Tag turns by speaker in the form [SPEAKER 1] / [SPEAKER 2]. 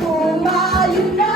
[SPEAKER 1] Kumayun na!